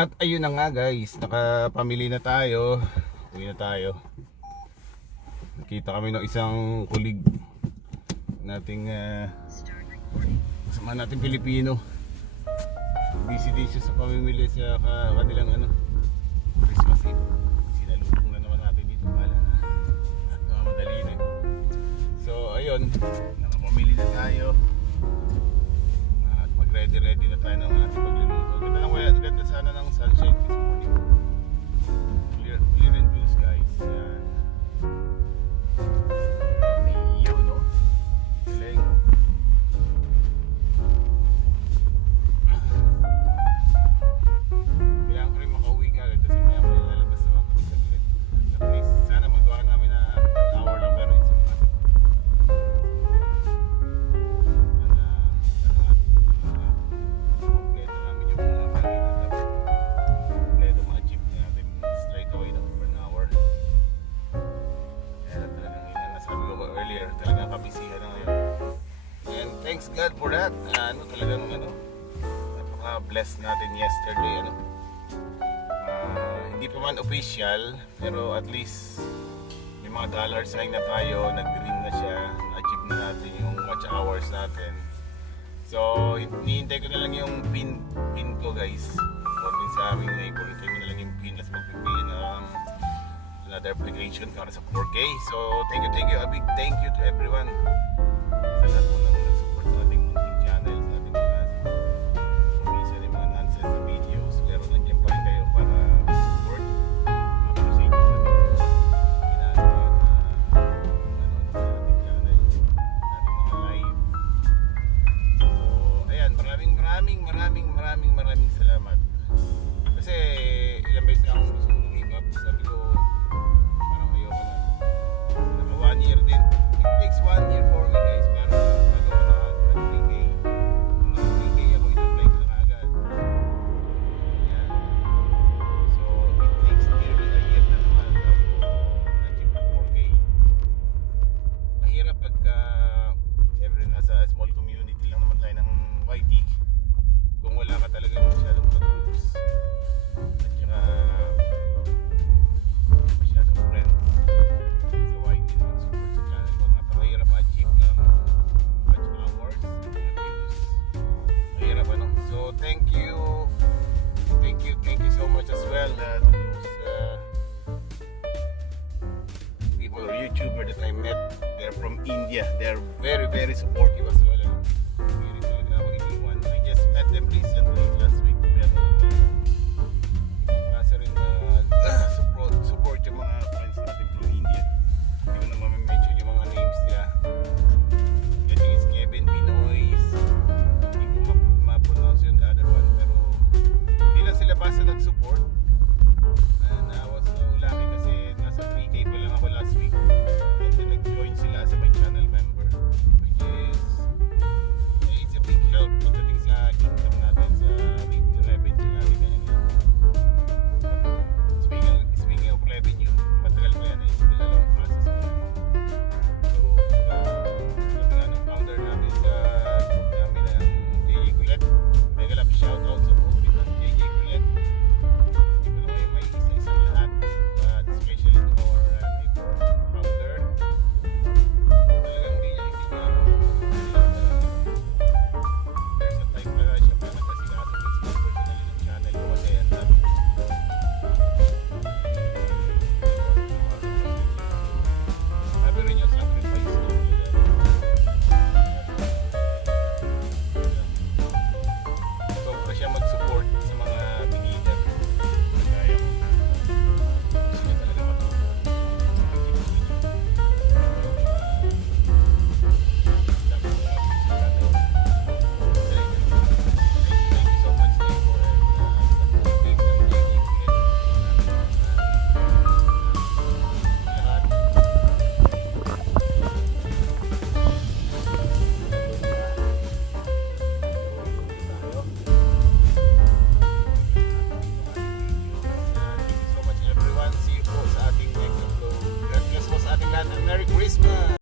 At ayun na nga guys, nakapamili na tayo. Uwi na tayo. Nakita kami ng isang kulig nating kasama natin Pilipino. Busy siya sa pamimili sa kanilang Christmas Eve. Sinalubong na naman natin dito, pala na madali na. So ayun, nakapamili na tayo. At mag-ready na tayo ng ating pagluluto. Ganda sana ng sunshine this morning. Clear and blue skies. Yan. Ayun, no? Galing. Kailangan ko rin makauwi ka agad kasi maya mo lalabas naman kami saglit. At least sana magawa namin na an hour lang, pero it's impossible. Kompleto namin yung mga pagkita. Kompleto mga jeep natin straight away na for an hour. Kaya talagang yun na nasabi ko earlier, talagang kabisihan na ngayon. And thanks God for that. Talagang napaka-blessed natin yesterday. Hindi pa man official, pero at least may mga dollar sign na tayo, nag-green na siya, na-achieve na natin yung watch hours natin. So, hinihintay ko na lang yung pin ko guys. According sa aming neighbor, hintay mo na lang yung pin. Let's magpipili ng another application para sa 4K. So, thank you. A big thank you to everyone. Sa lahat po ng nag-support sa ating munting channel, sa ating mga minsan yung mga nonsense na videos. Pero nandiyan pa rin kayo para support. Appreciate nyo namin ginagawa na nanonood sa ating channel, nating mga live. So, ayan, maraming salamat. Kasi ilang beses na akong gusto give up. Sabi ko, parang ayoko na. Naka 1 year din. It takes 1 year for me guys para magawa na 3K. Kung naka 3K ako, ito-apply ko na agad. Ayan. So, it takes nearly a year na naman bago na-achieve ang 4K. Mahirap pagka siyempre nasa small community lang naman tayo ng YT. Kung wala ka talaga masyadong mag-groups at saka masyadong friends sa YT na mag-support sa channel ko, napakahirap ma-achieve ng watch hours at views. Mahirap So thank you so much as well to those people or YouTuber that I met. They're from India. They're very supportive as well. Hindi rin talaga ako iniwan. I just met them recently last